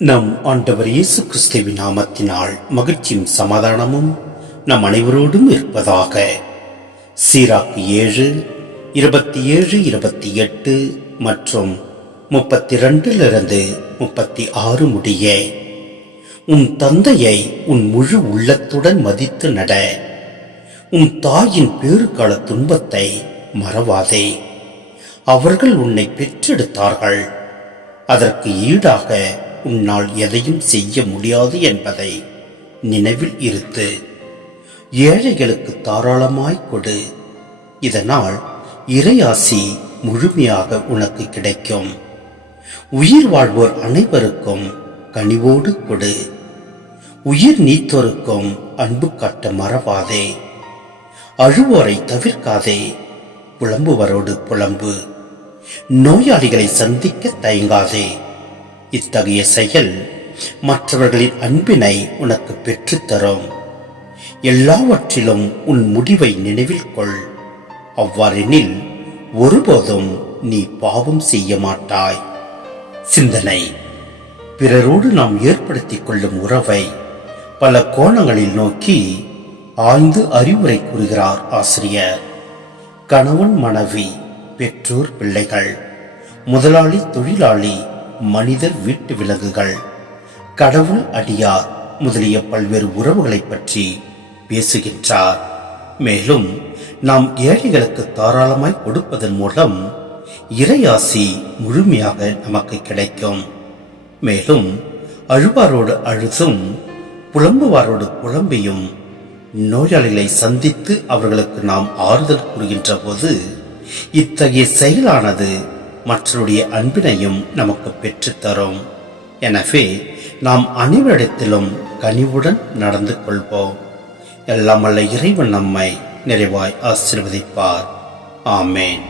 நம் ஆண்டவர் இயேசு கிறிஸ்துவின் நாமத்தினால் மகிழ்ச்சியும் சமாதானமும் நம் அனைவரோடும் இருப்பதாக. சீராக்கு 7:27, 28 மற்றும் 32 36 முடிய. உன் தந்தையை உன் முழு உள்ளத்துடன் மதித்து நட. உன் தாயின் பேறுகால துன்பத்தை மறவாதே. அவர்கள் உன்னை பெற்றெடுத்தார்கள். அதற்கு ஈடாக உன்னால் எதையும் செய்ய முடியாது என்பதை நினைவில் இருத்து. ஏழைகளுக்கு தாராளமாய் கொடு. இதனால் இறையாசி முழுமையாக உனக்கு கிடைக்கும். உயிர் வாழ்வோர் அனைவருக்கும் கனிவோடு கொடு. உயிர் நீத்தோருக்கும் அன்பு காட்ட மறவாதே. அழுவோரை தவிர்க்காதே. புலம்புவரோடு புலம்பு. நோயாளிகளை சந்திக்க தயங்காதே. இத்தகைய செயல் மற்றவர்களின் அன்பினை உனக்கு பெற்றுத்தரும். எல்லாவற்றிலும் உன் முடிவை நினைவில் கொள். அவ்வாறெனில் ஒருபோதும் நீ பாவம் செய்ய மாட்டாய். சிந்தனை: பிறரோடு நாம் ஏற்படுத்திக் கொள்ளும் உறவை பல கோணங்களில் நோக்கி ஆய்ந்து அறிவுரை கூறுகிறார் ஆசிரியர். கணவன் மனைவி, பெற்றோர் பிள்ளைகள், முதலாளி தொழிலாளி, மனிதர் வீட்டு விலங்குகள், கடவுள் அடியார் முதலிய பல்வேறு உறவுகளை பற்றி பேசுகின்றார். மேலும் நாம் ஏழைகளுக்கு தாராளமாய் கொடுப்பதன் மூலம் இறையாசி முழுமையாக நமக்கு கிடைக்கும். மேலும் அழுவாரோடு அழுதும் புலம்புவாரோடு புலம்பியும் நோயாளிகளை சந்தித்து அவர்களுக்கு நாம் ஆறுதல் கூறுகின்ற போது இத்தகைய செயலானது மற்றவருடைய அன்பினையும் நமக்கு பெற்றுத்தரும். எனவே நாம் அனைவரிடத்திலும் கனிவுடன் நடந்து கொள்வோம். எல்லாம் வல்ல இறைவன் நம்மை நிறைவாய் ஆசீர்வதிப்பார். ஆமேன்.